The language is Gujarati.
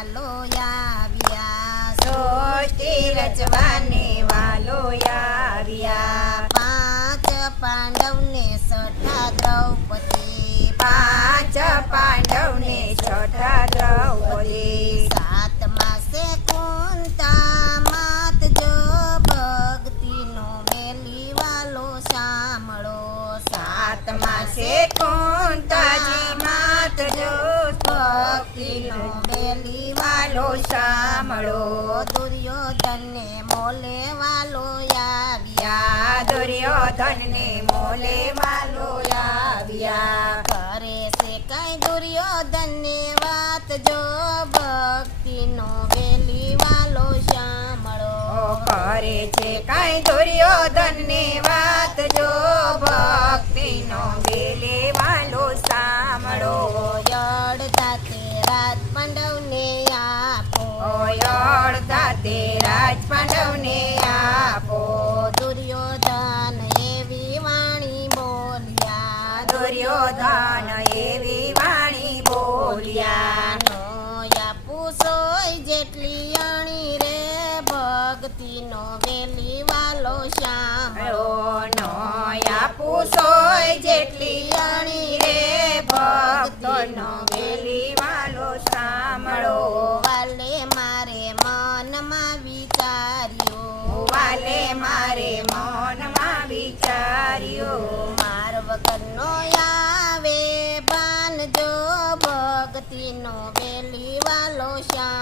વાલો આવ્યા, સૃષ્ટિ રચવાને વાલો આવ્યા. પાંચ પાંડવને છઠ્ઠા દ્રૌપદી, પાંચ પાંડવને છઠ્ઠા દ્રૌપદી. સાતમા છે કુંતા માત, જો ભક્તિનો મેલી વાલો સાંભળો. સાતમા છે કુંતાજી માત, જો ભક્તિનો મેલી વાલો સાંભળો. દુર્યોધનને મોલે વાલો આવ્યા, દુર્યોધનને મોલે વાલો આવ્યા. કરે છે કઈ દુર્યોધનને વાત, જો ભક્તિનો વેલી વાલો સાંભળો. કરે છે કઈ દુર્યોધનને વાત, જો ભક્તિનો વેલે વાલો સાંભળો. અડધા તે રાજ પાંડવને આપો, અડધા તે રાજ પાંડવને આપો. દુર્યોધન એવી વાણી બોલ્યા, દુર્યોધન એવી વાણી બોલ્યા. નો આપું સોય જેટલી અણી રે, ભક્તિનો વેલી વાલો સાંભળો. નો આપું સોય જેટલી અણી રે, ભક્તિનો વેલી વાલો સાંભળો. વાલે મારે મનમાં વિચાર્યું, વાલે મારે મનમાં વિચાર્યું. માર વગરનો આવે ભાન, જો ભક્તિનો વેલી વાલો